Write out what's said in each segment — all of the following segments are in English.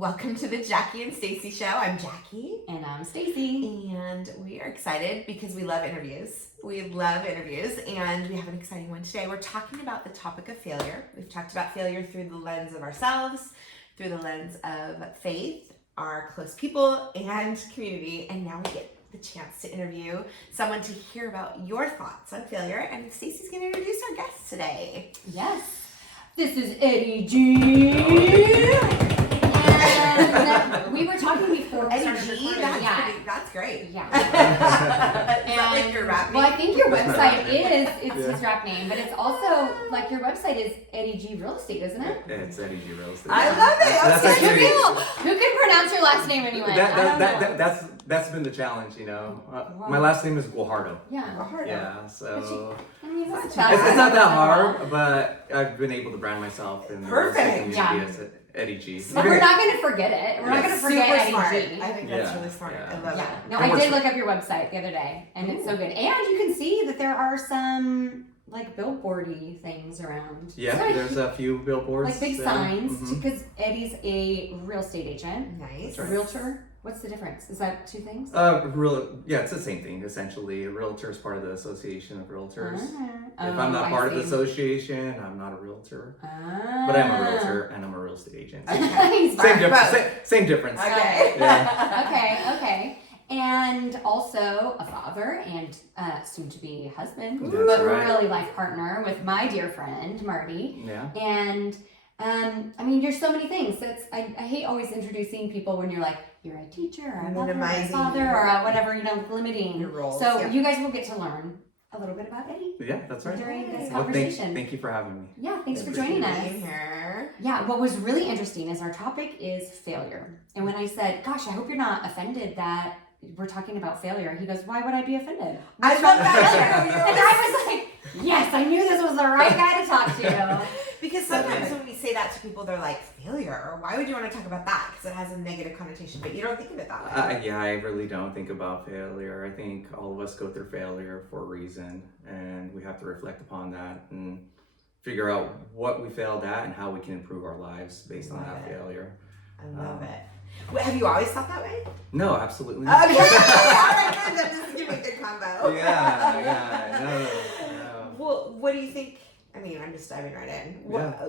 Welcome to the Jackie and Stacy Show. I'm Jackie. And I'm Stacy. And we are excited because we love interviews. We love interviews, and we have an exciting one today. We're talking about the topic of failure. We've talked about failure through the lens of ourselves, through the lens of faith, our close people, and community. And now we get the chance to interview someone to hear about your thoughts on failure. And Stacy's going to introduce our guest today. Yes. This is Eddie G. And we were talking before we started Eddie G, recording. that's great. Yeah. Is that like your rap name? Well, I think your website it's his rap name, but it's also like your website is Eddie G Real Estate, isn't it? Yeah, it's Eddie G Real Estate. I love it. That's That's actually- real. Who can pronounce your last name anyway? I don't know. That's been the challenge, you know. Wow. My last name is Guajardo. Yeah. Yeah, so I mean, It's it's not it's not that hard, but I've been able to brand myself in the real estate Perfect. community as Eddie G. But we're not going to forget it. We're not going to forget Super Eddie smart. G. I think that's Yeah, really smart. yeah. I love Yeah. it. No, It I works did for- look up your website the other day, and it's so good. And you can see that there are some like billboardy things around. Yeah, So, there's a few billboards. like big there. signs Mhm. because Eddie's a real estate agent, Nice. right. realtor. What's the difference? Is that two things? It's the same thing essentially. A realtor is part of the Association of Realtors. Ah. If I'm not I part of the see. association, I'm not a realtor. Ah. But I'm a realtor and I'm a real estate agent. He's Same smart. difference. Same difference. Okay. Okay. And also a father and soon to be husband, That's but right. really life partner with my dear friend Marty. Yeah. And I mean, there's so many things. I hate always introducing people when you're like, you're a teacher or a mother or a Minimizing father your- or a whatever, limiting. Your roles, So yeah. you guys will get to learn a little bit about Eddie Yeah, that's right. during this Well, conversation. Thank you for having me. Yeah, thanks for Appreciate joining you us. being here. Yeah, what was really interesting is our topic is failure. And when I said, gosh, I hope you're not offended that we're talking about failure, he goes, why would I be offended? I love that too. And I was like, yes, I knew this was the right guy to talk to. Because sometimes when we say that to people, they're like, failure? Why would you want to talk about that? Because it has a negative connotation, but you don't think of it that way. Yeah, I really don't think about failure. I think all of us go through failure for a reason, and we have to reflect upon that and figure out what we failed at and how we can improve our lives based on Love that it. failure. I love it. Wait, have you always thought that way? No, absolutely Okay. not. All right, good. Then this is going to be a good combo. No. Well, what do you think? I mean, I'm just diving right in.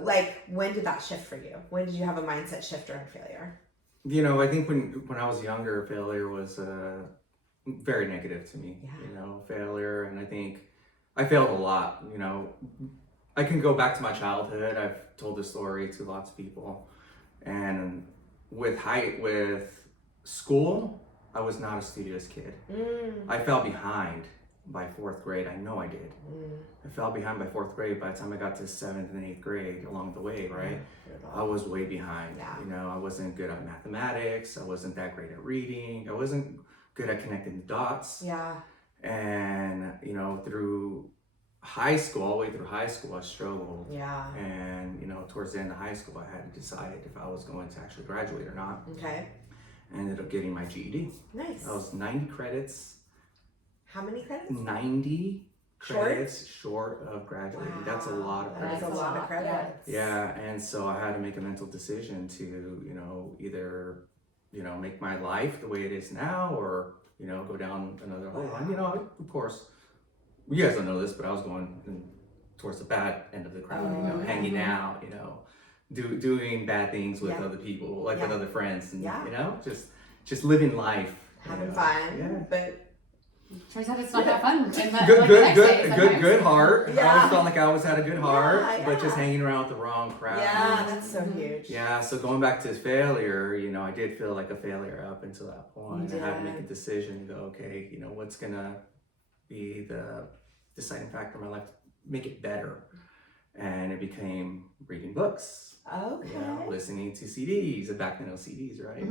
Like, when did that shift for you? When did you have a mindset shift around failure? You know, I think when I was younger, failure was very negative to me. Yeah. You know, failure, and I think I failed a lot. You know, I can go back to my childhood. I've told this story to lots of people, and with school, I was not a studious kid. I fell behind by fourth grade. I know I did. I fell behind by fourth grade. By the time I got to seventh and eighth grade, along the way, right, I was way behind. Yeah. You know, I wasn't good at mathematics. I wasn't that great at reading. I wasn't good at connecting the dots. Yeah. And you know, through high school, all the way through high school, I struggled. Yeah. And you know, towards the end of high school, I had to decide if I was going to actually graduate or not. Okay. I ended up getting my GED. Nice. I was 90 credits. How many credits? 90 Short? credits short of graduating. That's a lot of That's credits. a lot of credits. Yeah, and so I had to make a mental decision to, you know, either, you know, make my life the way it is now or, you know, go down another hole. And, you know, of course, you guys don't know this, but I was going towards the bad end of the crowd, you know, hanging out, you know, doing bad things with other people, like with other friends, and, you know, just living life. Having you know. fun. Yeah. But Turns out it's not that fun. In the, Good, like, the next day good sometimes. heart. I Yeah. always felt like I always had a good heart, Yeah, but just yeah. hanging around with the wrong crowd. yeah, that's so huge. Yeah, so going back to failure, you know, I did feel like a failure up until that point. You I had to make a did. decision to go, okay, you know, what's gonna be the deciding factor in my life to make it better? And it became reading books. Okay. You know, listening to CDs. And back then it was CDs, right?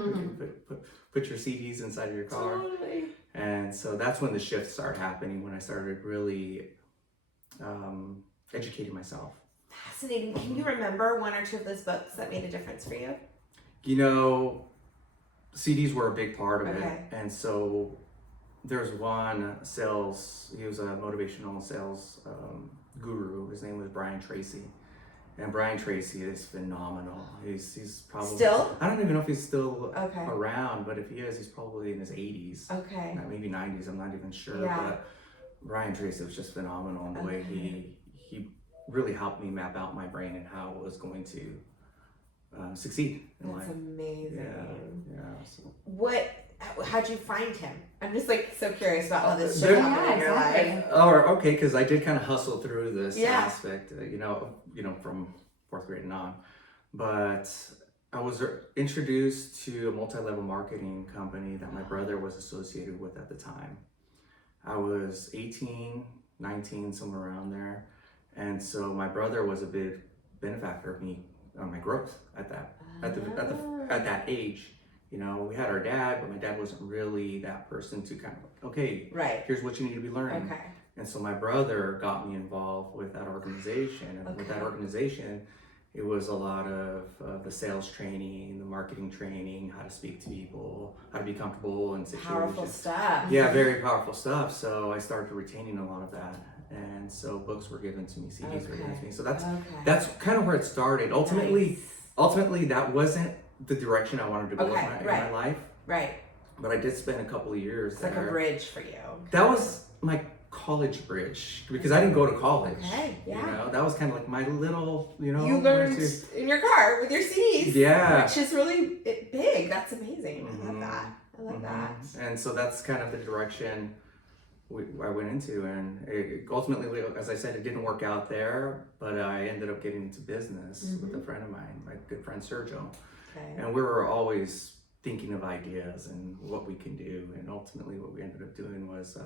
Put your CDs inside of your car. Totally. And so that's when the shift started happening, when I started really educating myself. Fascinating. Can you remember one or two of those books that made a difference for you? You know, CDs were a big part of Okay. it. And so there's one he was a motivational sales guru. His name was Brian Tracy. And Brian Tracy is phenomenal. He's probably Still? I don't even know if he's still Okay. around, but if he is, he's probably in his 80s, Okay. maybe 90s. I'm not even sure. Yeah. But Brian Tracy was just phenomenal in the way he really helped me map out my brain and how it was going to succeed in That's life. amazing. Yeah. How'd you find him? I'm just like so curious about how this There- shit happened in your exactly. life. Okay, because I did kind of hustle through this Yeah. aspect, from 4th grade and on. But I was introduced to a multi-level marketing company that my brother was associated with at the time. I was 18, 19, somewhere around there. And so my brother was a big benefactor of me, my growth at that age. You know, we had our dad, but my dad wasn't really that person to kind of, okay, Right. here's what you need to be learning. Okay. And so my brother got me involved with that organization. And with that Okay. organization, it was a lot of the sales training, the marketing training, how to speak to people, how to be comfortable in situations. Powerful stuff. Yeah, very powerful stuff. So I started retaining a lot of that. And so books were given to me, CDs were given to me. So that's kind of where it started. Ultimately, that wasn't the direction I wanted to go in my life. Right. But I did spend a couple of years It's like a bridge for you. That was my college bridge because I didn't go to college. Okay, yeah. You know, that was kind of like my little, You learned in your car with your CDs. Yeah. Which is really big. That's amazing. I love Mhm. that. I love that. And so that's kind of the direction I went into. And ultimately, as I said, it didn't work out there, but I ended up getting into business with a friend of mine, my good friend Sergio. Okay. And we were always thinking of ideas and what we can do. And ultimately, what we ended up doing was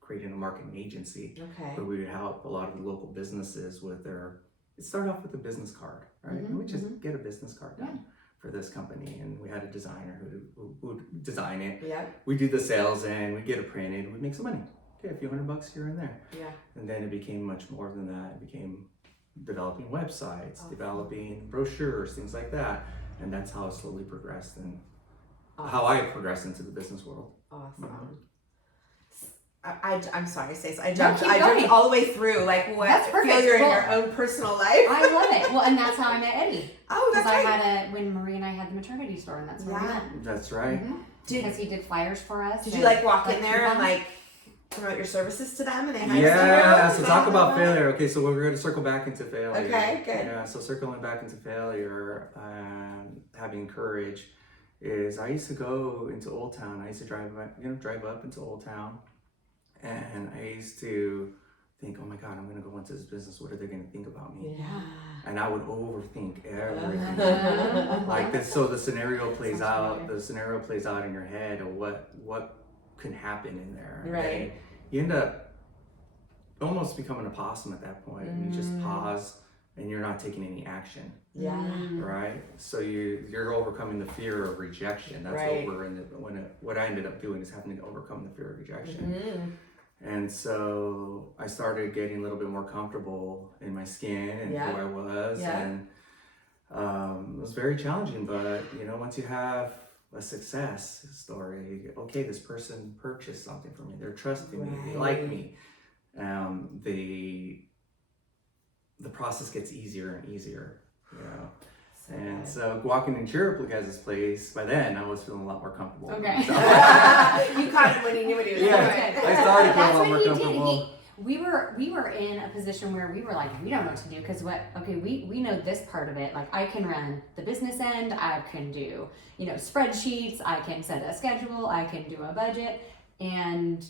creating a marketing agency Okay. where we would help a lot of the local businesses with it started off with a business card, right? And we just get a business card done for this company. And we had a designer who would design it. Yeah. We do the sales and we get it printed, we make some money. Okay, a few $100 here and there. Yeah. And then it became much more than that. It became developing websites, Awesome. developing brochures, things like that. And that's how it slowly progressed and Awesome. how I progressed into the business world. Awesome. I'm sorry, Stacey. I No, jumped keep going. all the way through. Like what That's perfect. failure in Well, your own personal life. I love it. Well, and that's how I met Eddie. Oh, Because that's I right. had when Marie and I had the maternity store, and that's where we Yeah. met. That's right. Because he did flyers for us. Did you and, like walk in there and coupons. like promote your services to them and they had Yeah, you? so talk about failure. Okay, so we're going to circle back into failure. Okay, good. Yeah, so circling back into failure, having courage is I used to go into Old Town. I used to drive up into Old Town, and I used to think, oh my God, I'm going to go into this business. What are they going to think about me? Yeah. And I would overthink everything. Uh-huh. Like this, so the scenario plays Sounds out. familiar. The scenario plays out in your head of what can happen in there. Right. And you end up almost becoming a possum at that point. And you just pause and you're not taking any action, Yeah. right? So you're overcoming the fear of rejection. That's Right. what I ended up doing is having to overcome the fear of rejection. Mhm. And so I started getting a little bit more comfortable in my skin and Yeah. who I was. Yeah. And it was very challenging, but once you have a success story, okay, this person purchased something from me, they're trusting me, they like me. The process gets easier and easier, And good. so walking into your guys' place, by then I was feeling a lot more comfortable. Okay. So- You caught him when he knew what he was Yeah. doing. I started feeling a That's lot more what he comfortable. did. We were in a position where we were like, we don't know what to do because we know this part of it. Like I can run the business end, I can do, spreadsheets, I can set a schedule, I can do a budget. And,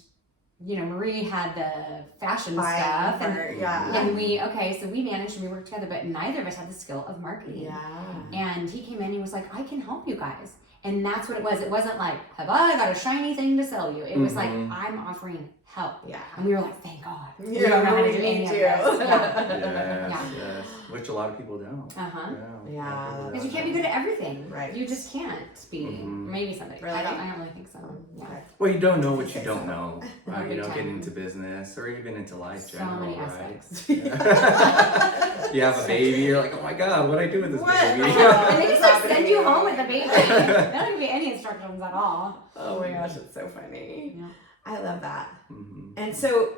Marie had the fashion Buying stuff. for- And we managed and we worked together, but neither of us had the skill of marketing. Yeah. And he came in and he was like, I can help you guys. And that's what it was. It wasn't like, have I got a shiny thing to sell you? It was like, I'm offering help. Yeah. And we were like, thank God. Yeah, we don't know how to do we any need of to. this. Yeah. Yes. Which a lot of people don't. Uh-huh. Yeah. Because you can't be good at everything. Right. You just can't be. Mhm. Maybe somebody. Really? I don't really think so. Yeah. Okay. Well, you don't know what you Say don't so. know, right? Big Getting time. into business or even into life So general, many right? aspects. You have a baby, you're like, oh my God, what do I do with this What? baby? And they just like Happening. send you home with a baby. They don't give you any instructions at all. Oh my gosh, it's so funny. Yeah. I love that. Mhm. And so,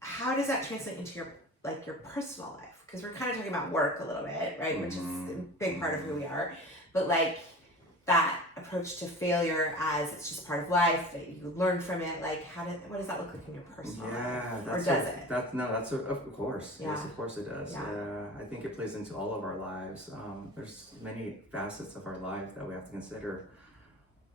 how does that translate into your personal life? because we're kind of talking about work a little bit, right? Which is a big part of who we are. But like that approach to failure as it's just part of life, that you learn from it, like what does that look like in your personal life? Or does it? Of course. Yeah. Yes, of course it does. Yeah. I think it plays into all of our lives. There's many facets of our life that we have to consider.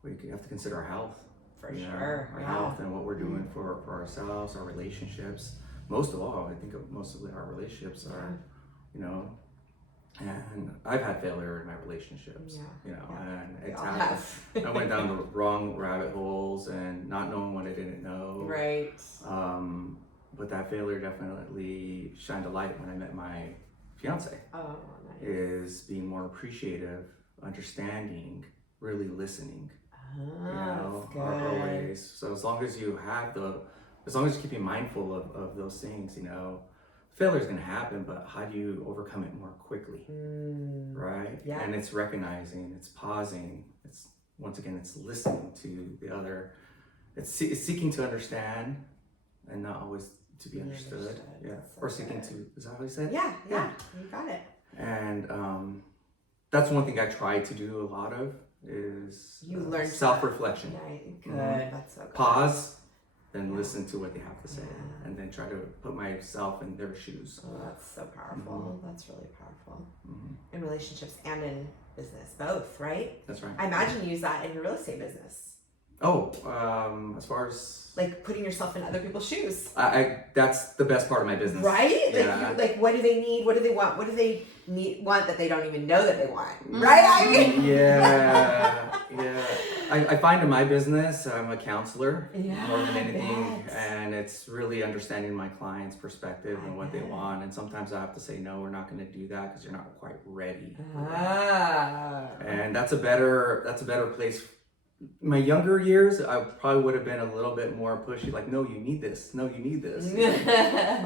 We have to consider our health. For you know, sure. our Yeah. health and what we're doing for ourselves, our relationships. Most of all, I think mostly our relationships are, you know, and I've had failure in my relationships, you know, and We it's all happened. have. I went down the wrong rabbit holes and not knowing what I didn't know. Right. But that failure definitely shined a light when I met my fiance. Oh, nice. Is being more appreciative, understanding, really listening. You know, That's our good. ways. So as long as you have as long as you're keeping mindful of those things, you know, failure's gonna happen, but how do you overcome it more quickly? Right? Yeah. And it's recognizing, it's pausing, it's once again, it's listening to the other, it's seeking to understand and not always to be understood. Yeah. That's so Or seeking good. to, is that how you said? Yeah, you got it. And that's one thing I try to do a lot of is You learned self-reflection. Yeah, good. Mhm. That's so good. Pause, then Yeah. listen to what they have to say, Yeah. and then try to put myself in their shoes. Oh, that's so powerful. That's really powerful. Mhm. In relationships and in business, both, right? That's right. I imagine you use that in your real estate business. Oh, as far as Like putting yourself in other people's shoes. I that's the best part of my business. Right? Yeah. Like what do they need? What do they want? What do they want that they don't even know that they want? Right? I mean Yeah, yeah. I find in my business, I'm a counselor Yeah, more than I anything, bet. and it's really understanding my client's perspective I and what they bet. want. And sometimes I have to say, no, we're not going to do that because you're not quite ready. And that's a better place. My younger years, I probably would have been a little bit more pushy, like, no, you need this. No, you need this.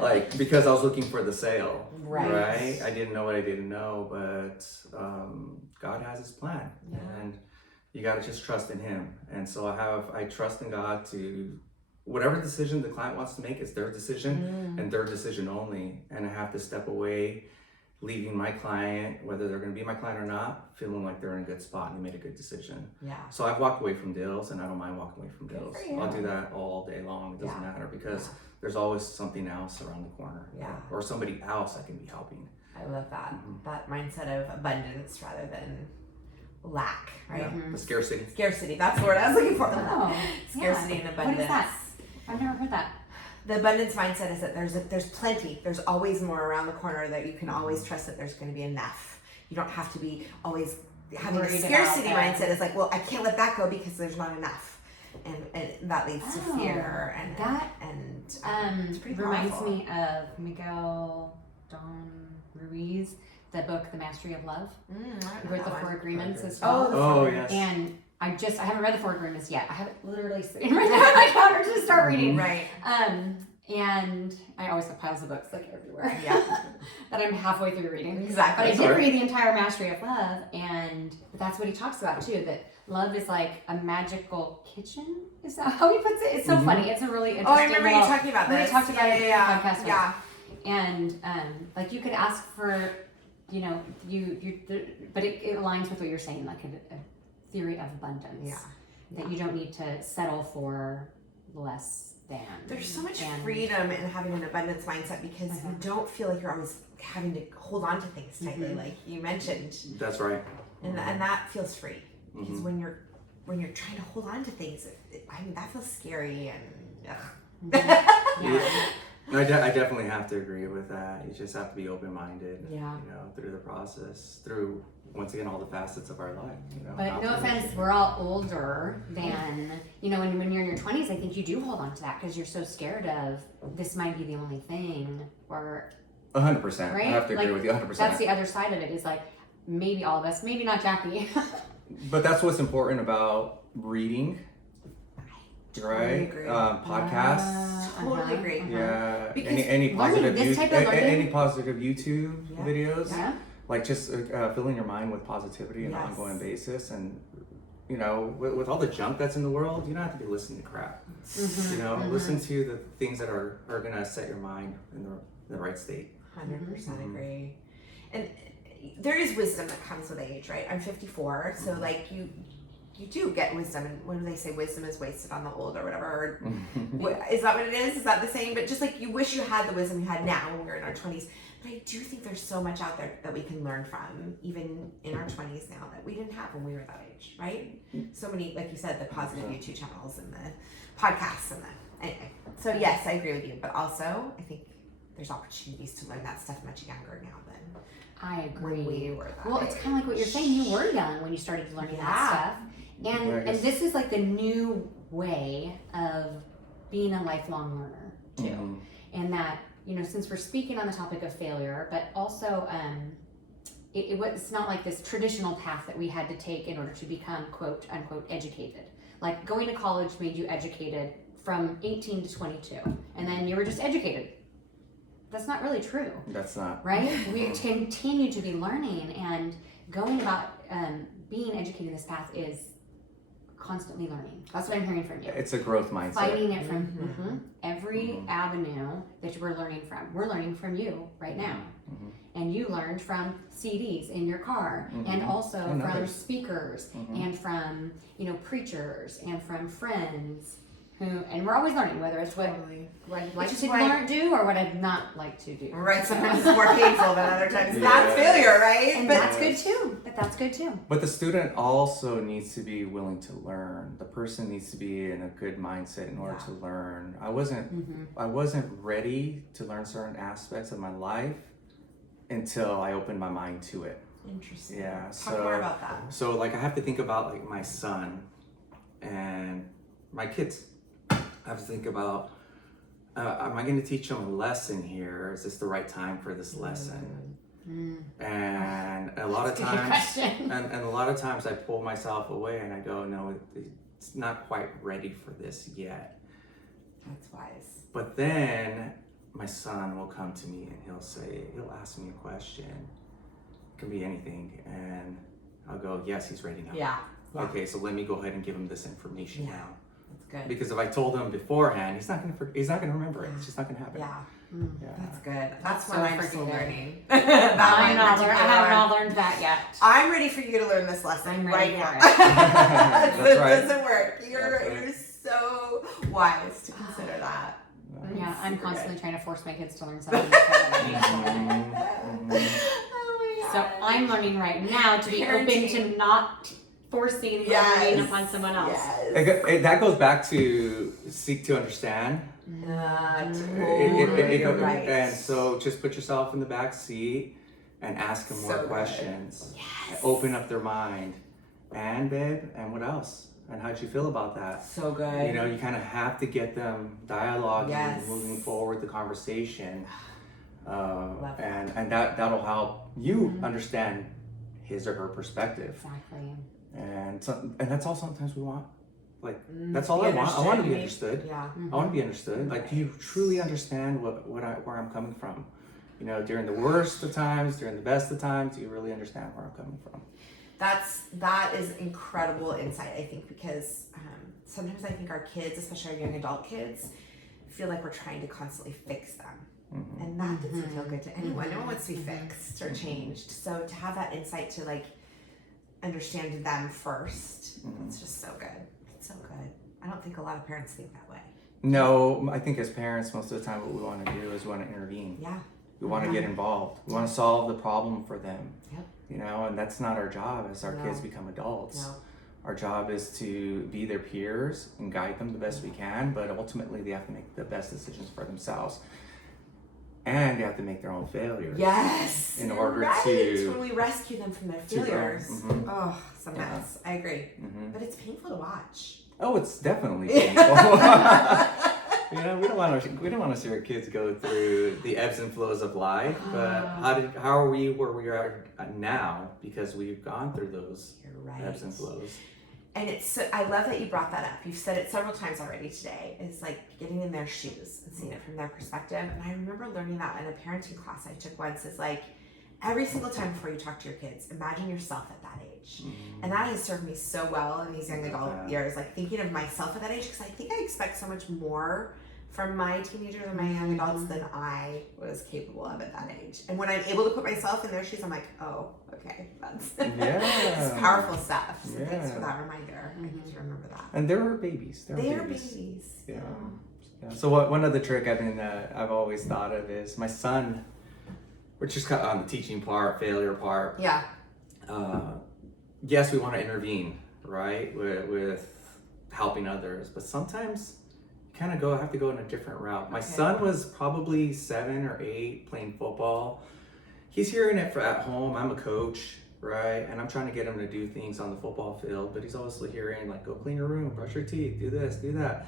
Like, because I was looking for the sale. Right. I didn't know what I didn't know, but God has his plan. Yeah. And you got to just trust in him. And so I trust in God to whatever decision the client wants to make, it's their decision and their decision only. And I have to step away, leaving my client, whether they're going to be my client or not, feeling like they're in a good spot and they made a good decision. Yeah. So I've walked away from deals, and I don't mind walking away from Good deals. for you. I'll do that all day long. It doesn't matter because there's always something else around the corner. Yeah. Or somebody else I can be helping. I love that. That mindset of abundance rather than lack, right? Yeah. The scarcity. Scarcity. That's the word I was looking for. Oh, Scarcity yeah. and abundance. What is that? I've never heard that. The abundance mindset is that there's plenty. There's always more around the corner, that you can always trust that there's going to be enough. You don't have to be always having a Worried scarcity about mindset. Is like, well, I can't let that go because there's not enough, and that leads to Oh, fear and that, it's pretty reminds powerful. me of Miguel Don Ruiz, the book The Mastery of Love. I don't He know wrote that the Four one. Agreements as Oh, well. the Oh, Four yes. And I haven't read the Four Agreements yet. I have it literally sitting right there on my counter to start reading. Right. And I always have piles of books like everywhere. Yeah. that I'm halfway through reading. Exactly. But I did Sorry. read the entire Mastery of Love, and that's what he talks about too. That love is like a magical kitchen. Is that how he puts it? It's so funny. It's a really interesting. Oh, I remember you talking about we this. talked about it in the podcast once. Yeah. And like you could ask for, you know, but it aligns with what you're saying, like a theory of abundance. Yeah. That you don't need to settle for less than. There's so much and- freedom in having an abundance mindset because you don't feel like you're always having to hold on to things tightly, like you mentioned, That's right. and that feels free. Because Mhm. when you're trying to hold on to things, I mean that feels scary and ugh. Yeah. I definitely have to agree with that. You just have to be open-minded, Yeah. you know, through the process, through, once again, all the facets of our life, you know. But no offense, we're all older than, you know, when you're in your 20s, I think you do hold on to that because you're so scared of this might be the only thing, or 100%. right? I have to agree Like, with you 100%. that's the other side of it, is like maybe all of us, maybe not Jackie. But that's what's important about reading, right? agree. Podcasts. Totally agree. Yeah. Because Any learning positive this type of learning- any positive YouTube Yeah. videos. Yeah. Like just filling your mind with positivity on an Yes. ongoing basis, and you know, with all the junk that's in the world, you don't have to be listening to crap. You know, listen to the things that are gonna set your mind in the right state. 100% agree. And there is wisdom that comes with age, right? I'm 54, so like you do get wisdom. And when they say wisdom is wasted on the old or whatever, is that what it is? Is that the same? But just like you wish you had the wisdom you had now when we were in our 20s. But I do think there's so much out there that we can learn from, even in our 20s now, that we didn't have when we were that age, right? So many, like you said, the positive YouTube channels and the podcasts and the, anyway. So yes, I agree with you. But also, I think there's opportunities to learn that stuff much younger now than I agree. when we were that Well, it's kind of like what you're saying. You were young when you started learning that stuff. And this is like the new way of being a lifelong learner too. And that, since we're speaking on the topic of failure, but also it's not like this traditional path that we had to take in order to become quote unquote educated. Like going to college made you educated from 18 to 22, and then you were just educated. That's not really true. That's not. Right? We continue to be learning, and going about being educated in this path is constantly learning. That's what I'm hearing from you. It's a growth mindset. Finding it from every avenue that we're learning from. We're learning from you right now. And you learned from CDs in your car, and also And from others. speakers, and from preachers, and from friends. And we're always learning, whether it's what I'd like to do or what I'd not like to do. Right, sometimes it's more painful than other times. That's failure, right? And that's good too. But that's good too. But the student also needs to be willing to learn. The person needs to be in a good mindset in order to learn. I wasn't ready to learn certain aspects of my life until I opened my mind to it. Interesting. Yeah. Talk more about that. So like I have to think about like my son and my kids. I have to think about, am I going to teach them a lesson here? Is this the right time for this lesson? And a lot of times, and a lot of times I pull myself away and I go, no, it's not quite ready for this yet. That's wise. But then my son will come to me and he'll ask me a question. It can be anything. And I'll go, yes, he's ready now. Yeah. Okay, so let me go ahead and give him this information now. That's good. Because if I told him beforehand, he's not gonna remember it. It's just not gonna happen. Yeah. That's good. That's so one I'm still freaking good. learning. I haven't all learned that yet. I'm ready for you to learn this lesson I'm right ready now. for it. That's This right. doesn't work. You're so wise to consider that. Yeah, I'm Super constantly good. trying to force my kids to learn something. Oh my So God. I'm learning right now to be open Parenting. to not forcing Yes. learning upon someone else. Yes. That goes back to seek to understand. Totally. You're right. And so just put yourself in the back seat and ask them more So good. questions. Yes. Open up their mind. And babe, and what else? And how'd you feel about that? So good. You kind of have to get them dialoguing, Yes. moving forward the conversation. Love that. And that'll help you understand his or her perspective. Exactly. And that's all sometimes we want. Like that's to all be I want. I want to be understood. understood. Yeah. I want to be understood. Like, do you truly understand where I'm coming from? During the worst of times, during the best of times, do you really understand where I'm coming from? That is incredible insight, I think, because sometimes I think our kids, especially our young adult kids, feel like we're trying to constantly fix them. And that doesn't feel good to anyone. No one wants to be fixed or changed. So to have that insight to like understand them first, it's just so good. It's so good. I don't think a lot of parents think that way. No, I think as parents, most of the time what we want to do is we want to intervene. Yeah. We want to get involved. We want to solve the problem for them. Yep. And that's not our job as our No. kids become adults. No. Our job is to be their peers and guide them the best we can, but ultimately they have to make the best decisions for themselves. And they have to make their own failures. Yes. In you're order right. to- when we rescue them from their to grow. failures. Mhm. Oh, it's a mess. I agree. Mhm. But it's painful to watch. Oh, it's definitely painful. we don't want to see our kids go through the ebbs and flows of life. But how are we where we are now? Because we've gone through those You're right. ebbs and flows. And I love that you brought that up. You've said it several times already today. It's like getting in their shoes and seeing it from their perspective. And I remember learning that in a parenting class I took once. Is like every single time before you talk to your kids, imagine yourself at that age. And that has served me so well in these young adult years. Like thinking of myself at that age, because I think I expect so much more from my teenagers and my young adults than I was capable of at that age. And when I'm able to put myself in their shoes, I'm like, oh, okay, that's Yeah. it's powerful stuff. So thanks Yeah. for that reminder. I need to remember that. And there were babies. They are babies. Yeah. Yeah. So one other trick I've always thought of is my son, which is kind of on the teaching part, failure part. Yeah. Yes, we want to intervene, right, with helping others, but sometimes you kind of have to go in a different route. My son was probably 7 or 8 playing football. He's hearing it at home. I'm a coach, right, and I'm trying to get him to do things on the football field, but he's also hearing like, go clean your room, brush your teeth, do this, do that.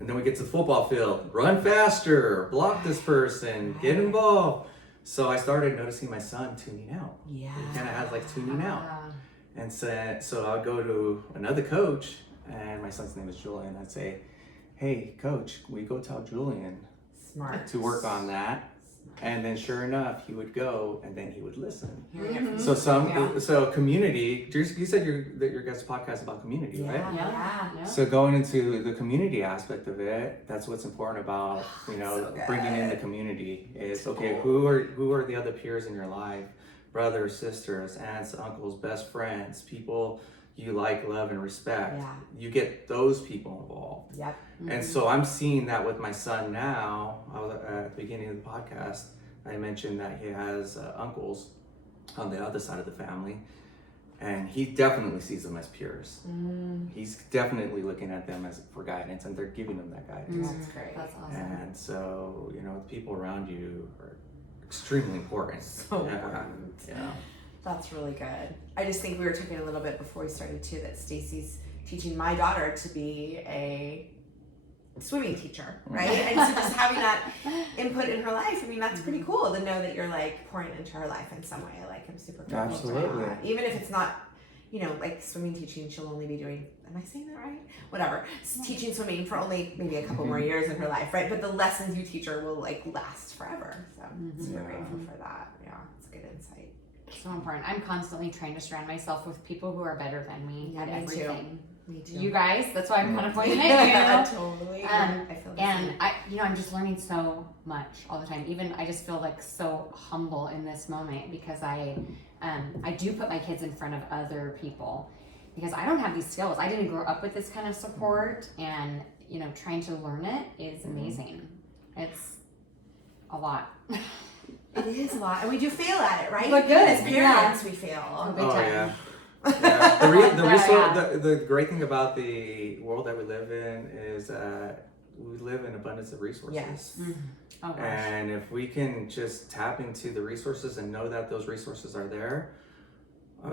And then we get to the football field, run faster, block this person, get involved. So I started noticing my son tuning out. Yeah. He kind of has like tuning out. And so I'll go to another coach, and my son's name is Julian. I'd say, hey, coach, we go tell Julian Smart. to work on that. And then sure enough, he would go, and then he would listen. Hearing it from So community, you said that your guys' podcast about community, right? Yeah. So going into the community aspect of it, that's what's important about, So bringing in the good. community is, okay, who are the other peers in your life? Brothers, sisters, aunts, uncles, best friends, people you like, love, and respect. Yeah. You get those people involved. Yep. And so I'm seeing that with my son now. I was at the beginning of the podcast, I mentioned that he has uncles on the other side of the family, and he definitely sees them as peers. He's definitely looking at them as for guidance, and they're giving them that guidance. That's great. That's awesome. And so, the people around you are extremely important. So important. Yeah. That's really good. I just think we were talking a little bit before we started too that Stacy's teaching my daughter to be a swimming teacher, right? And so just having that input in her life, I mean, that's pretty cool to know that you're like pouring into her life in some way. Like, I'm super grateful for Absolutely. that. Even if it's not, like swimming teaching, she'll only be doing, am I saying that right? Whatever. Teaching swimming for only maybe a couple more years in her life, right? But the lessons you teach her will like last forever. So super grateful for that. Yeah, it's a good insight. So important. I'm constantly trying to surround myself with people who are better than me Yeah, at me too. everything. Me too. You guys, that's why I'm kind of pointing Yeah, at you. totally. Um, I feel the And same. I'm just learning so much all the time. Even I just feel like so humble in this moment because I do put my kids in front of other people because I don't have these skills. I didn't grow up with this kind of support, and trying to learn it is amazing. It's a lot. It is a lot, and we do fail at it, right? But Even good, as parents, we fail. Big Oh time. yeah. Yeah. Yeah. The great thing about the world that we live in is we live in abundance of resources. Yes. Oh gosh. And if we can just tap into the resources and know that those resources are there,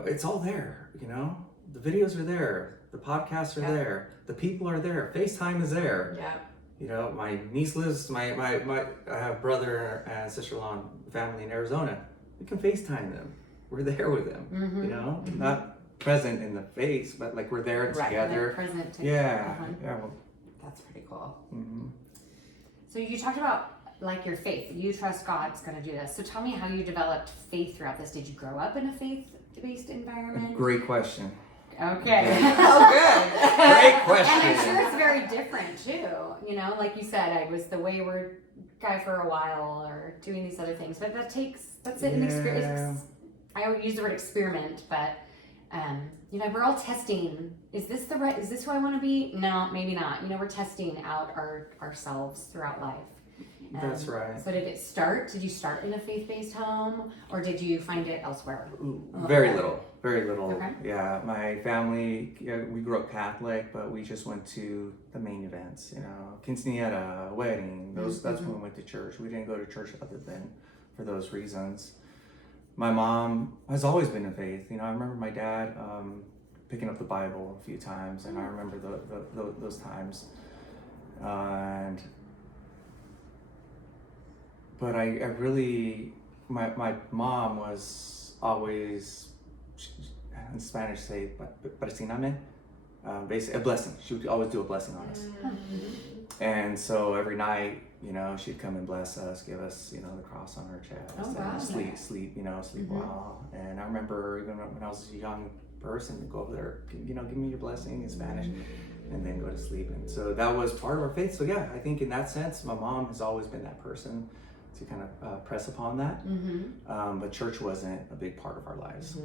it's all there. The videos are there, the podcasts are Yep. there, the people are there, FaceTime is there. Yeah. My niece lives, I have brother and sister-in-law family in Arizona. We can FaceTime them. We're there with them, not present in the face, but like we're there Right. together. Present to Yeah, Uh-huh. yeah. Well, That's pretty cool. So you talked about like your faith. You trust God's going to do this. So tell me how you developed faith throughout this. Did you grow up in a faith-based environment? Great question. Okay. Oh, good. Great question. And I'm sure it's very different too. Like you said, I was the wayward guy for a while or doing these other things. But that's an experience. I would use the word experiment, but we're all testing. Is this who I want to be? No, maybe not. We're testing out ourselves throughout life. That's right. So did you start in a faith-based home or did you find it elsewhere? Very little. Okay. Yeah, my family, we grew up Catholic, but we just went to the main events, quinceañera, wedding. That's when we went to church. We didn't go to church other than for those reasons. My mom has always been in faith. I remember my dad picking up the Bible a few times, and I remember those times. But I really, my mom was always, in Spanish say, presiname, basically a blessing. She would always do a blessing on us. And so every night, she'd come and bless us, give us, the cross on her chest, Oh, wow. and sleep well. And I remember even when I was a young person, to go over there, give me your blessing in Spanish. and then go to sleep. And so that was part of our faith. So yeah, I think in that sense, my mom has always been that person to kind of press upon that. But church wasn't a big part of our lives.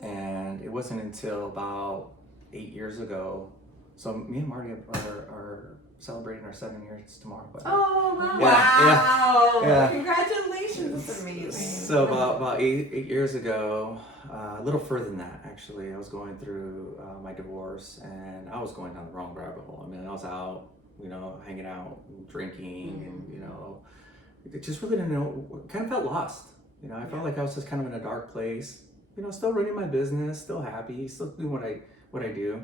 And it wasn't until about 8 years ago. So me and Marty are celebrating our 7 years tomorrow. But Oh, wow. Yeah, yeah. Congratulations. That's amazing. So about eight years ago, a little further than that actually, I was going through my divorce, and I was going down the wrong rabbit hole. I mean, I was out, hanging out, drinking, and it just really didn't know. Kind of felt lost. I felt like I was just kind of in a dark place. Still running my business, still happy, still doing what I do,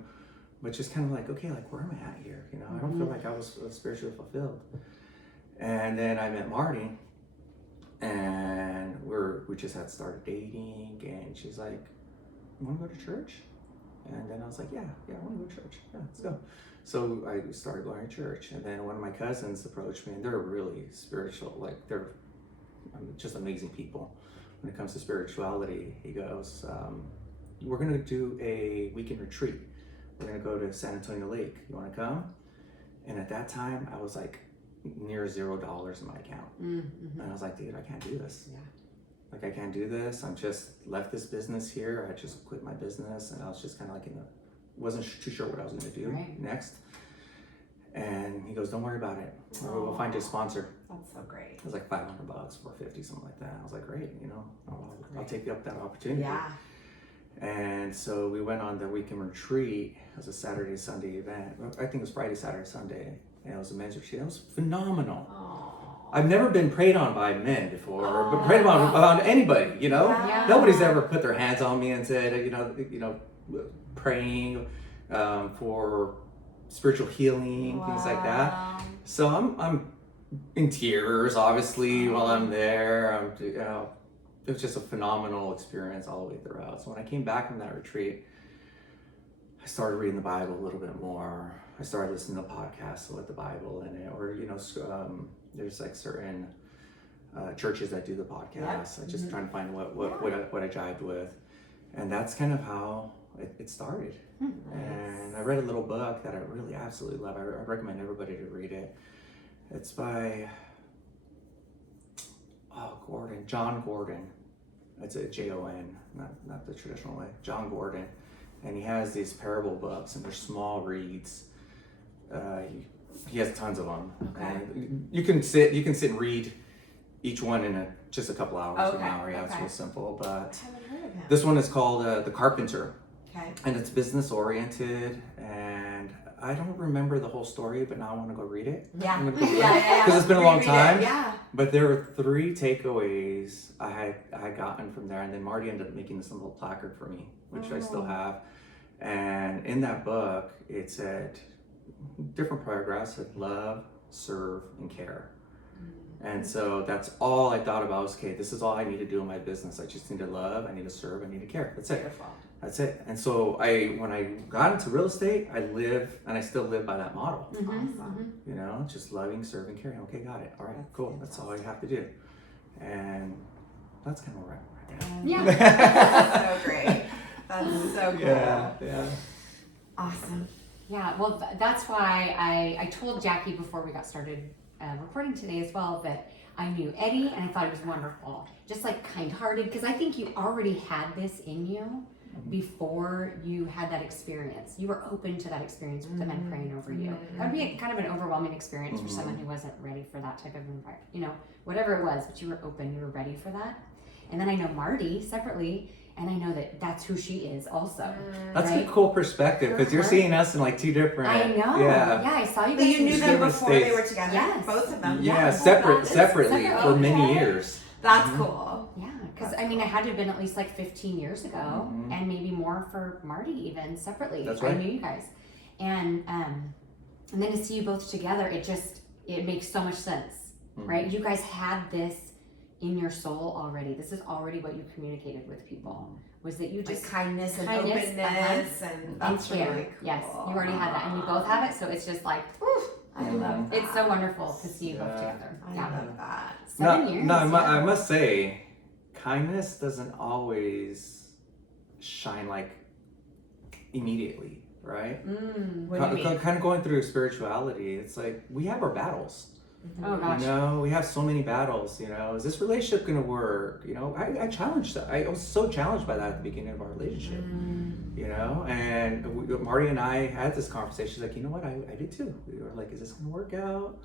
but just kind of like, okay, like where am I at here? I don't feel like I was spiritually fulfilled. And then I met Marty, and we just had started dating, and she's like, "You want to go to church?" And then I was like, "Yeah, I want to go to church. Yeah, let's go." So I started going to church, and then one of my cousins approached me, and they're really spiritual, like they're just amazing people when it comes to spirituality. He goes, "We're gonna do a weekend retreat. We're gonna go to San Antonio Lake. You want to come?" And at that time, I was like near $0 in my account, and I was like, "Dude, I can't do this. Like, I can't do this. I'm just left this business here. I just quit my business, and I was just kind of like wasn't too sure what I was gonna do next." And he goes, "Don't worry about it. We'll find you a sponsor." That's so great. It was like $500, $450, something like that. I was like, "Great, I'll take up that opportunity." Yeah. And so we went on the weekend retreat. It was a Saturday, Sunday event. I think it was Friday, Saturday, Sunday. And it was a men's retreat. It was phenomenal. Aww. I've never been prayed on by men before, but prayed on anybody, Yeah. Nobody's ever put their hands on me and said, praying for spiritual healing, things like that. So I'm in tears, obviously, while I'm there. It was just a phenomenal experience all the way throughout. So when I came back from that retreat, I started reading the Bible a little bit more. I started listening to podcasts with the Bible in it, or there's like certain churches that do the podcasts. I just trying to find what I jived with, and that's kind of how it started. And I read a little book that I really absolutely love. I recommend everybody to read it. It's by John Gordon. It's a Jon, not the traditional way. John Gordon, and he has these parable books, and they're small reads. He has tons of them. Okay. And you can sit and read each one in just a couple hours, Okay. an hour. Yeah, it's Okay. real simple. But I haven't heard of him. this one is called The Carpenter. Okay. And it's business oriented, and I don't remember the whole story, but now I want to go read it. Yeah. I'm gonna go read it. Yeah. 'Cause it's been a long Reread time. it. Yeah. But there were 3 takeaways I had gotten from there, and then Marty ended up making this little placard for me, which I still have. And in that book, it said different paragraphs said love, serve, and care. And so that's all I thought about was, okay, this is all I need to do in my business. I just need to love, I need to serve, I need to care. That's it. Beautiful. That's it. And so when I got into real estate, I still live by that model. Awesome. Just loving, serving, caring. Okay, got it. All right, That's cool. That's all I have to do. And that's kind of where I'm at. Yeah. That's so great. That's so cool. Yeah. Awesome. Yeah, well, that's why I told Jackie before we got started recording today as well that I knew Eddie and I thought it was wonderful. Just like kind-hearted, because I think you already had this in you before you had that experience. You were open to that experience with the men praying over you. That would be kind of an overwhelming experience for someone who wasn't ready for that type of environment, whatever it was, but you were open, you were ready for that. And then I know Marty separately, and I know that that's who she is also. That's right? a cool perspective because you're Uh-huh. seeing us in like 2 different. I know. Yeah. Yeah, I saw you But guys. you knew them different before they states. were together? Yes. Both of them? Yeah, That is- separately for many okay. years. That's cool. Yeah, because I mean, it had to have been at least like 15 years ago, Mhm. and maybe more for Marty even separately. That's I right. knew you guys, and then to see you both together, it makes so much sense, right? You guys had this in your soul already. This is already what you communicated with people. Was that you Like just kindness and Kindness, openness and and that's care? really cool. Yes, you already had that, and you both have it. So it's just like, whew, I love that. it's so wonderful to see you both Yeah. together. I Yeah, love that. 7 years. No, yeah. I must say, kindness doesn't always shine like immediately, right? What do you mean? Kind of going through spirituality, it's like we have our battles. Oh gosh. You know, we have so many battles. You know, is this relationship gonna work? You know, I challenged that. I was so challenged by that at the beginning of our relationship. You know, and Marty and I had this conversation. She's like, you know what, I did too. We were like, is this gonna work out?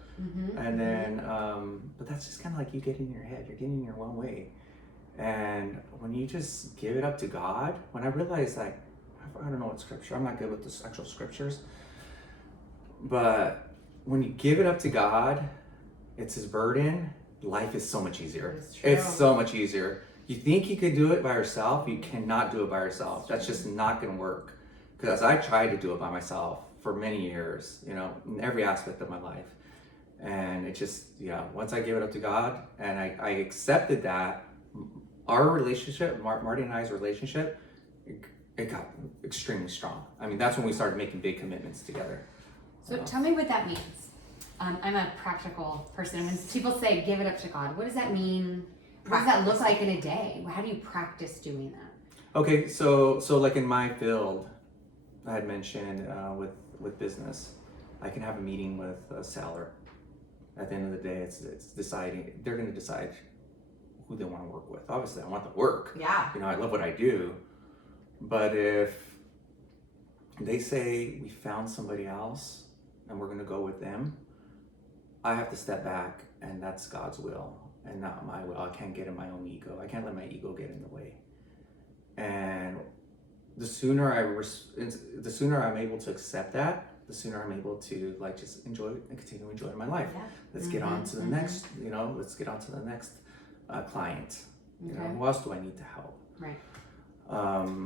And then, but that's just kind of like you get in your head. You're getting in your one way. And when you just give it up to God, when I realized, like, I don't know what scripture, I'm not good with the actual scriptures, but when you give it up to God, it's his burden, life is so much easier. It's so much easier. You think you could do it by yourself, you cannot do it by yourself. That's just not gonna work. Because I tried to do it by myself for many years, you know, in every aspect of my life. And it just, once I gave it up to God and I accepted that, our relationship, Marty and I's relationship, it got extremely strong. I mean, that's when we started making big commitments together. So tell me what that means. I'm a practical person. When people say give it up to God, what does that mean? What does that look like in a day? How do you practice doing that? Okay, so like in my field, I had mentioned with business, I can have a meeting with a seller. At the end of the day, it's deciding, they're going to decide who they want to work with. Obviously, I want the work. Yeah. You know, I love what I do. But if they say we found somebody else and we're going to go with them, I have to step back, and that's God's will and not my will. I can't get in my own ego. I can't let my ego get in the way. And the sooner I'm able to accept that, the sooner I'm able to just enjoy and continue enjoying my life. Yeah. Let's get on to the next, let's get on to the next client. You know, who else do I need to help? Right.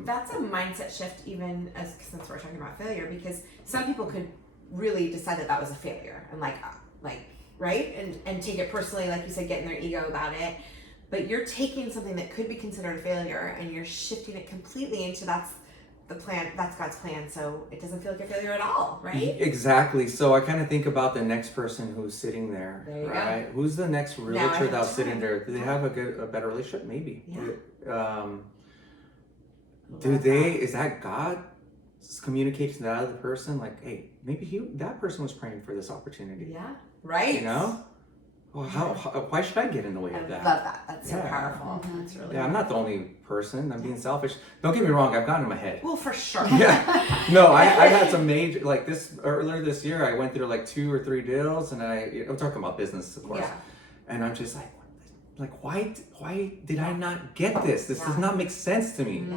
That's a mindset shift, even since we're talking about failure, because some people could really decide that was a failure and right, and take it personally, like you said, get in their ego about it. But you're taking something that could be considered a failure and you're shifting it completely into that's the plan, that's God's plan, so it doesn't feel like a failure at all, right? Exactly. So I kind of think about the next person who's sitting there, There you right? Who's the next realtor that's sitting there? Do they Yeah. have a better relationship? Maybe. Yeah. Is that God's communication to that other person? Like, hey, maybe that person was praying for this opportunity. Yeah. Right. You know? Well, why should I get in the way I of that? love that. That's so Yeah. powerful. That's really I'm not the only person. I'm being selfish. Don't get me wrong. I've gotten in my head. Well, for sure. Yeah. No, I had some major, earlier this year, I went through 2 or 3 deals, and I'm talking about business, of course. Yeah. And I'm just why did I not get this? This does not make sense to me.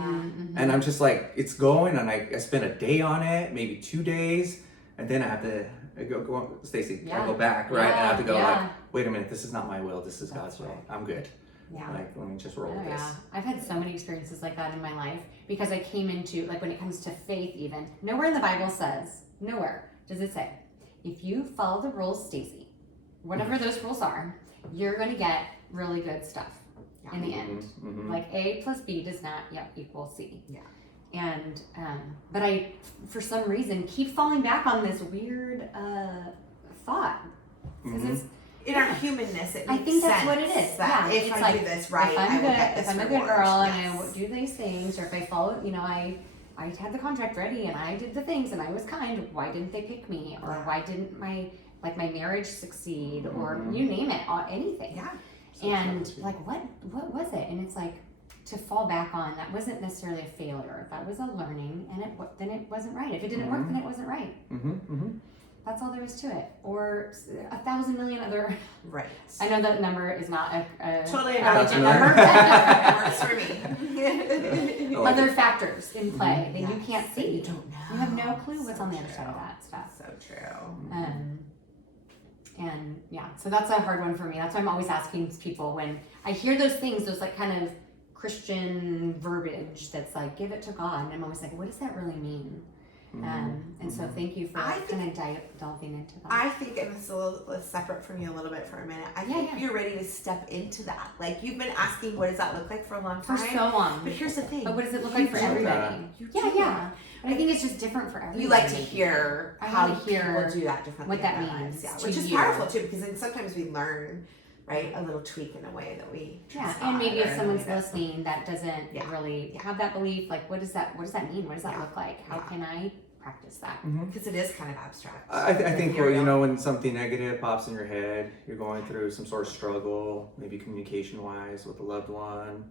And I'm just it's going, and I spent a day on it, maybe 2 days, and then I have to go Stacy, I go back, right? And I have to go wait a minute, this is not my will, this is God's will. I'm good. Yeah. Let me just roll with this. I've had so many experiences like that in my life because I came into, when it comes to faith even, nowhere in the Bible says, nowhere does it say, if you follow the rules, Stacy, whatever those rules are, you're going to get really good stuff in the end. A plus B does not equal C. Yeah. And, but I, for some reason, keep falling back on this weird thought. In our humanness, it makes I think that's sense what it is. that if I do this right, if I'm I will get if this I'm a reward. good girl and Yes. I do these things, or if I follow, I had the contract ready and I did the things and I was kind, why didn't they pick me? Or why didn't my marriage succeed? Or you name it, anything. Yeah. And what was it? And it's to fall back on, that wasn't necessarily a failure. That was a learning, and then it wasn't right. If it didn't work, then it wasn't right. That's all there is to it. Or 1,000 million other. Right. I know that number is not a Totally a legit number. number. Works for me. Other factors in play that you can't That see. you don't know. You have no clue what's So on the other side true. of that stuff. So true. And so that's a hard one for me. That's why I'm always asking people when I hear those things, those kind of Christian verbiage that's give it to God. And I'm always what does that really mean? And so thank you for kind of delving into that. I think, and this is a little separate from you a little bit for a minute, I think you're ready to step into that. You've been asking, what does that look like for a long time? For so long. But here's the thing. But what does it look like for everybody? Yeah. But I think it's just different for everybody. You like to hear how hear people do that differently. what that in their means lives, to which is you. powerful too, because then sometimes we learn right? A little tweak in a way that we Yeah, trust and maybe God, or if in a someone's way that- listening that doesn't Yeah. really have that belief, like what does that mean? What does that Yeah. look like? How Yeah. can I practice that? because it is kind of abstract. I think Here well, we you go. know, when something negative pops in your head, you're going through some sort of struggle, maybe communication wise with a loved one,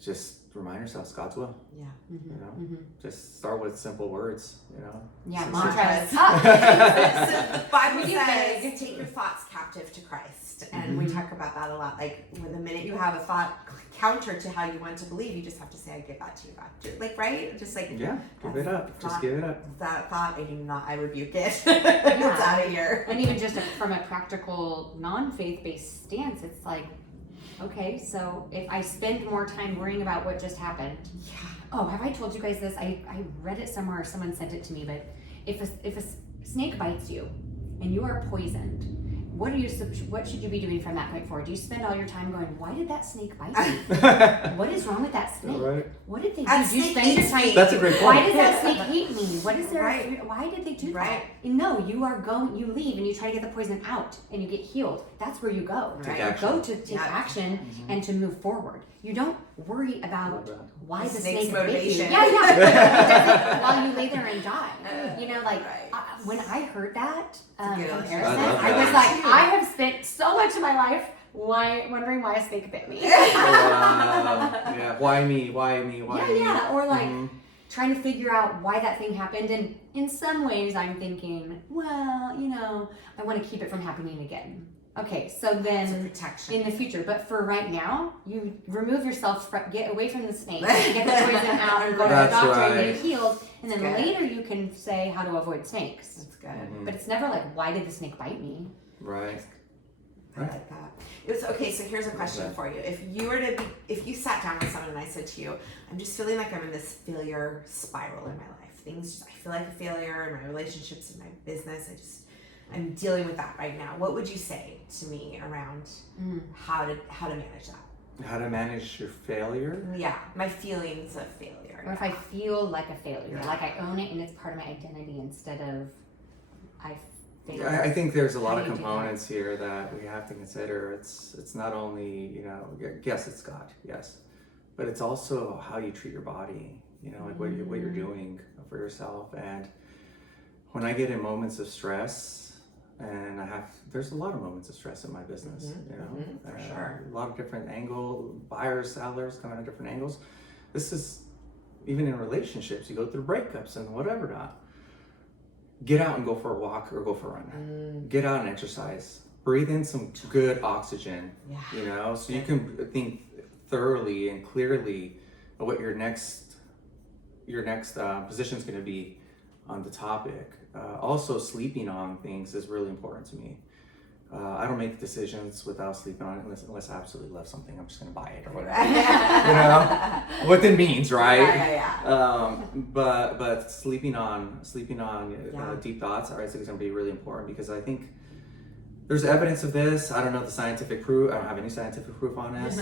just remind yourself it's God's will. Yeah. Mm-hmm. You know? Mm-hmm. Just start with simple words, you know. Yeah, Some mantras. So the Bible We do says, big. take your thoughts captive to Christ. And Mhm. we talk about that a lot. Like, when the minute you have a thought counter to how you want to believe, you just have to say, I give that to you, God. Like, right? Just like, Yeah, give it up. Just Not- give it up. that thought, I rebuke it. It's out of here. And even just from a practical, non-faith based stance, it's like, okay, so if I spend more time worrying about what just happened, Yeah. oh, have I told you guys this? I read it somewhere, or someone sent it to me, but if a snake bites you and you are poisoned, what should you be doing from that point forward? Do you spend all your time going, why did that snake bite me? What is wrong with that snake? Right. What did they do? That Do you snake spend your hates time? me. That's a great Why point. does that snake hate me? What is there? Right. Why did they do Right. that? And no, you leave and you try to get the poison out and you get healed. That's where you go. Take You action. go to take Yeah. action and to move forward. You don't worry about Love that. why The the snake's snake bit you. motivation. Yeah, yeah. It doesn't, while you lay there and die. You know, like Right. when I heard that a from good Harrison, illustration. I love I was that. like, I have spent so much of my life wondering why a snake bit me. Yeah. Why me? Why me? Why me? Yeah, or like Mhm. trying to figure out why that thing happened. And in some ways, I'm thinking, well, you know, I want to keep it from happening again. Okay, so It's a then protection. in the future, but for right now, you remove yourself, get away from the snake, get the poison out, and go to the That's doctor and right. get it healed. And then That's good. later, you can say how to avoid snakes. That's good. Mhm. But it's never like, why did the snake bite me? Right. I like that. It was okay. So here's a question Okay. for you: if you sat down with someone and I said to you, "I'm just feeling like I'm in this failure spiral in my life. I feel like a failure in my relationships, in my business. I'm dealing with that right now." What would you say to me around how to manage that? How to manage your failure? Yeah, my feelings of failure. Or if I feel like a failure, Yeah. like I own it and it's part of my identity instead of I failed. I think there's a How lot do of you do that? components here that we have to consider. It's not only, you know, yes, it's God, yes, but it's also how you treat your body. You know, like what you're doing for yourself. And when I get in moments of stress, and there's a lot of moments of stress in my business. Mhm, You know, mhm, for sure. A lot of different buyers, sellers coming at different angles. This is even in relationships. You go through breakups and whatever not. Get out and go for a walk or go for a run. Get out and exercise. Breathe in some good oxygen, Yeah. you know, so you can think thoroughly and clearly of what your next position is going to be on the topic. Also, sleeping on things is really important to me. I don't make decisions without sleeping on it unless I absolutely love something. I'm just going to buy it or whatever. You know what that means, right? Yeah. But sleeping on Yeah. deep thoughts, is going to be really important because I think there's evidence of this. I don't know the scientific proof. I don't have any scientific proof on this.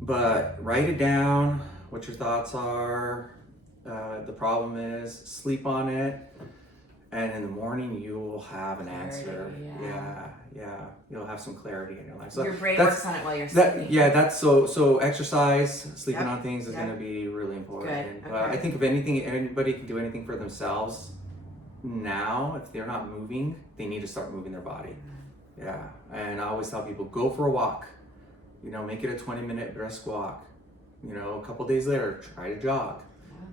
But write it down. What your thoughts are. The problem is sleep on it, and in the morning you will have an answer. Clarity, Yeah. You'll have some clarity in your life. So Your brain that's- works on it while you're sleeping. that's so exercise, sleeping Yep, on things is yep. going to be really important. Good, But I okay. think if anything, anybody can do anything for themselves now. If they're not moving, they need to start moving their body. Yeah, and I always tell people go for a walk. You know, make it a 20-minute brisk walk. You know, a couple days later, try to jog.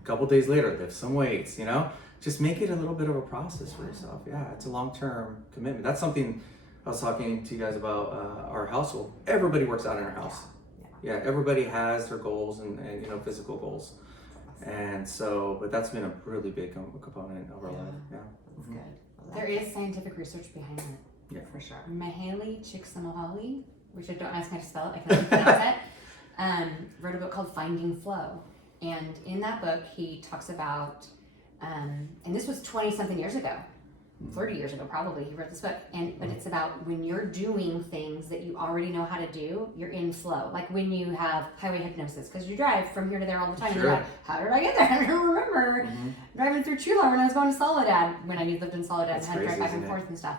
A couple days later, lift some weights. You know, just make it a little bit of a process for yourself. Yeah, it's a long-term commitment. That's something I was talking to you guys about our household. Everybody works out in our house. Yeah, everybody has their goals and you know, physical goals. And so, but that's been a really big component of our life. Yeah. That's good. I like There it. is scientific research behind it. Yeah. For sure. Mihaly Csikszentmihalyi, which I don't ask how to spell it, I can only pronounce it, wrote a book called Finding Flow. And in that book, he talks about, and this was 20-something years ago, 30 years ago probably, he wrote this book. But it's about when you're doing things that you already know how to do, you're in flow. Like when you have highway hypnosis, because you drive from here to there all the time. And you're Sure. like, how did I get there? I don't remember. Driving through Chula when I was going to Soledad, when I lived in Soledad That's and had to drive crazy, back and isn't it? forth and stuff.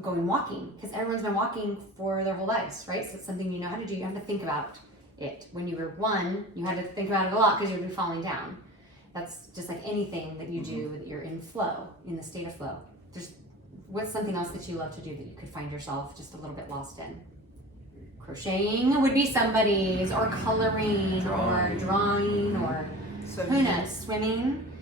going walking, because everyone's been walking for their whole lives, right? So it's something you know how to do. You have to think about it. When you were 1, you had to think about it a lot because you would be falling down. That's just like anything that you do that you're in flow, in the state of flow. What's something else that you love to do that you could find yourself just a little bit lost in? Crocheting would be somebody's, or coloring, or drawing, or who knows, swimming.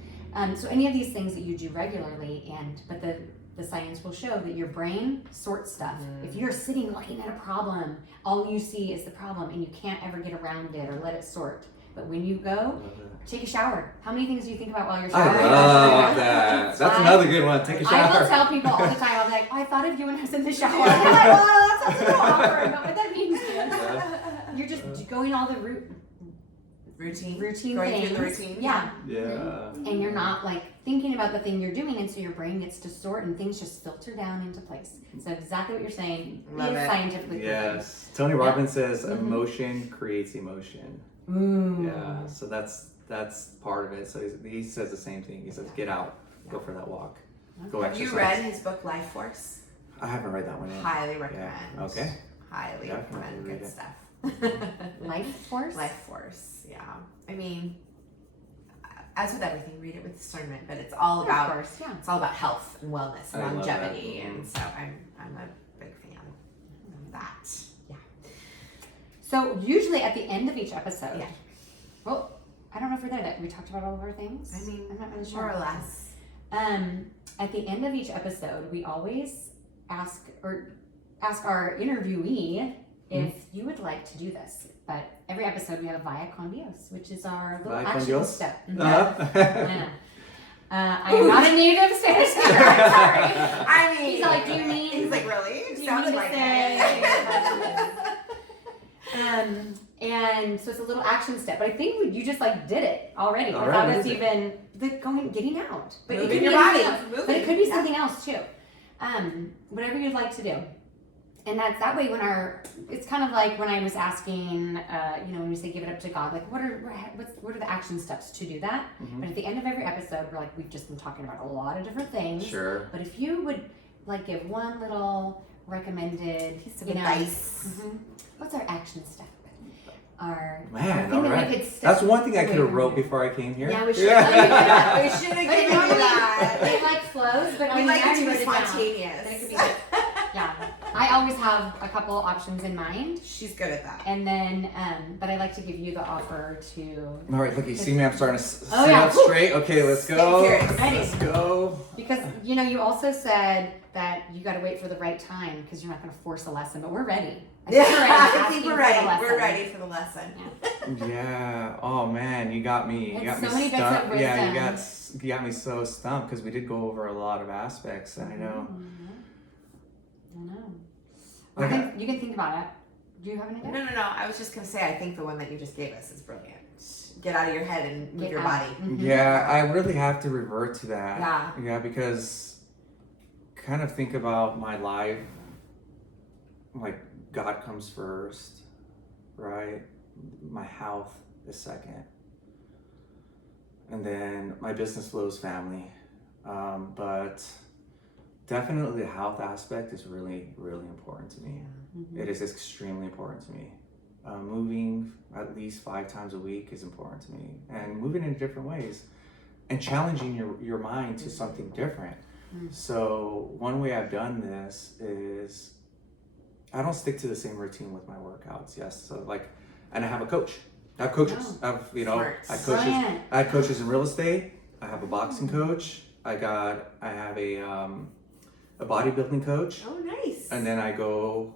So any of these things that you do regularly, but the science will show that your brain sorts stuff. If you're sitting looking at a problem, all you see is the problem and you can't ever get around it or let it sort. But when you go, take a shower. How many things do you think about while you're showering? I love that. That's another good one. Take a shower. I will tell people all the time, I'll be like, oh, I thought of you when I was in the shower. And they're like, oh, that sounds so awkward. But what that means is you're just going all the routine Going things. through the routine. Yeah. Yeah. And you're not like thinking about the thing you're doing, and so your brain gets to sort and things just filter down into place. So exactly what you're saying Love is it. scientifically proven. Yes. Tony Robbins says emotion creates emotion. Ooh. Yeah. So that's part of it. So he says the same thing. He says, get out, go for that walk, go Have exercise. you read his book Life Force? I haven't read that one yet. Highly recommend. Yeah. Okay. Highly Definitely recommend. read Good it. stuff. Life force? Life Force. Yeah. I mean, as with everything, read it with discernment. But it's all about Of course, yeah. it's all about health and wellness and I love longevity, that. and so I'm a big fan of that. Yeah. So usually at the end of each episode, Yeah. well, I don't know if we're there. That we talked about all of our things. I mean, I'm not really more sure. or less. At the end of each episode, we always ask our interviewee if you would like to do this. But every episode we have a Via con Dios, which is our little Via con action Dios? step. Uh-huh. Yeah. I am not a native Spanish speaker. I'm sorry. I mean, He's like, do you mean? He's like, really? Do you Sounded mean to like say- it. And so it's a little action step, but I think you just like did it already without Already us did even getting out. But it Moving could your be body. anything else. Moving. But it could be Yeah. something else too. Whatever you'd like to do. And that's that way it's kind of like when I was asking, when we say give it up to God, like what are the action steps to do that? Mhm. But at the end of every episode, we're like, we've just been talking about a lot of different things. Sure. But if you would like give one little recommended Piece of you know, advice. what's our action step? Our Man, thing all that right. we could step That's one thing I could have away wrote from. before I came here. Yeah, we should. We should have But given you normally that. it like flows, but We like I it to be wrote it down. spontaneous. But it could be good. Yeah, I always have a couple options in mind, She's good at that. and then but I like to give you the offer to All right, look, you see me. I'm starting to Oh, sit yeah. up straight. Okay, let's go. Stay ready. Let's go. because you also said that you got to wait for the right time because you're not going to force a lesson, but we're ready. I think we're ready. I think Asking we're for the ready. lesson. We're ready for the lesson. Yeah. Oh man, you got me. You It's got so me many bits of stumped. Yeah, wisdom. you got me so stumped because we did go over a lot of aspects. I know. I know. Okay. You can think about it. Do you have an idea? No. I was just gonna say I think the one that you just gave us is brilliant. Get out of your head and move Get your out. body. Mhm. Yeah, I really have to revert to that. Yeah. Yeah, because kind of think about my life. Like God comes first, right? My health is second, and then my business flows family. But definitely the health aspect is really, really important to me. Mhm. It is extremely important to me. Moving at least 5 times a week is important to me, and moving in different ways, and challenging your mind to something different. Mm. So one way I've done this is I don't stick to the same routine with my workouts. Yes, so and I have a coach. I have coaches. Oh. Smart. I have coaches. Brilliant. I had coaches in real estate. I have a boxing coach. I have a bodybuilding coach. Oh, nice. And then I go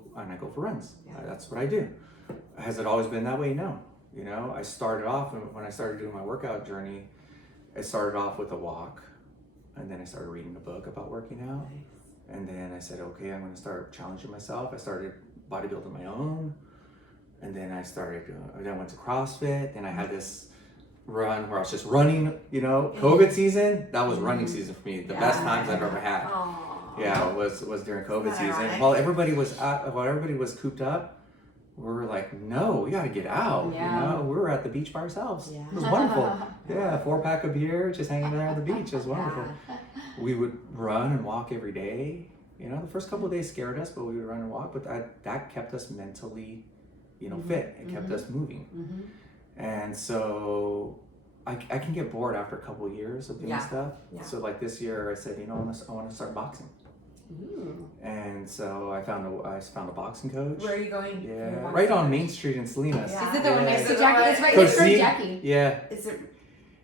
for runs. Yeah. That's what I do. Has it always been that way? No. I started off when I started doing my workout journey. I started off with a walk, and then I started reading a book about working out, and then I said, okay, I'm going to start challenging myself. I started bodybuilding my own, and then I went to CrossFit, and I had this run where I was just running. COVID season, that was running season for me. The best times I've ever had. Aww. Yeah, it was during COVID Isn't that season. ironic? While everybody was cooped up, we were like, no, we got to get out. Yeah. We were at the beach by ourselves. Yeah. It was wonderful. Yeah, 4-pack of beer, just hanging there on the beach. It was wonderful. We would run and walk every day. You know, the first couple of days scared us, but we would run and walk. But that kept us mentally, you know, fit. It kept us moving. And so I can get bored after a couple of years of doing stuff. Yeah. So like this year, I said, you know, I want to start boxing. Ooh. And so I found a boxing coach. Where are you going? Yeah, right on Main Street in Salinas. Yeah. Is it the one next Is to it Jackie? the That's right one- next to See? Jackie. Yeah, Is it?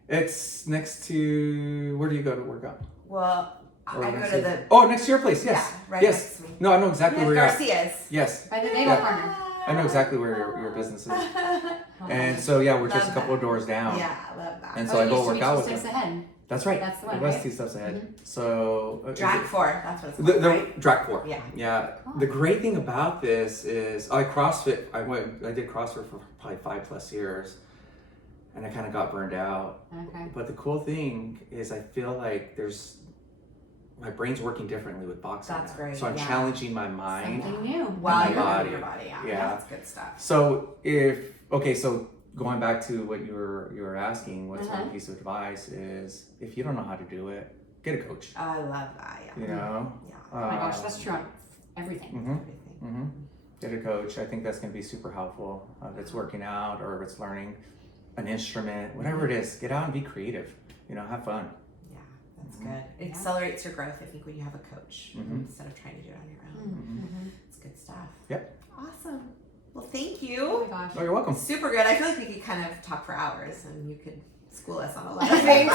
it's next to, where do you go to work out? Well, Or I go next to the. Oh, next to your place, yes. Yeah, right Yes. next to me. No, I know exactly where you're at. Garcia's. Yes, By the bagel Yeah. corner. I know exactly where your business is. Oh. And so, yeah, we're just Love a couple that. of doors down. Yeah, I love that. And Oh, so I it go used to work be out two with steps them. ahead. That's right. That's the one, It was right? 2 steps ahead. So Drag 4, that's what it's the called, right? drag 4. Yeah. Yeah. Cool. The great thing about this is I CrossFit. I did CrossFit for probably 5+ years, and I kind of got burned out. Okay. But the cool thing is I feel like my brain's working differently with boxing. That's now. great, So I'm yeah. challenging my mind. Something new. While my you're body. moving your body, yeah. Yeah. That's good stuff. So so going back to what you were asking, what's one piece of advice is if you don't know how to do it, get a coach. I love that, yeah. You know. Yeah. Oh my gosh, that's true on everything. Everything. Get a coach. I think that's going to be super helpful. If it's working out or if it's learning an instrument, whatever it is, get out and be creative. You know, have fun. Yeah, that's good. It accelerates your growth, I think, when you have a coach instead of trying to do it on your own. It's good stuff. Yep. Awesome. Well, thank Oh you. my gosh. Oh, you're welcome. Super good. I feel like we could kind of talk for hours and you could school us on a lot of things.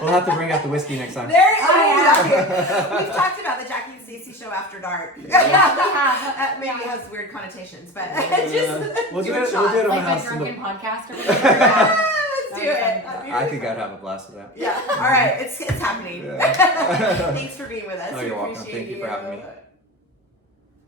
We'll have to bring out the whiskey next time. There We've talked about the Jackie and Stacey show after dark. Maybe has weird connotations, but just We'll do do a it. shot. We'll do it on Like the a house. drunken podcast or whatever. Let's do it. I think I'd have a blast with that. Yeah. All right. It's happening. Yeah. Thanks for being with us. Oh, We you're welcome. appreciate Thank you for having me.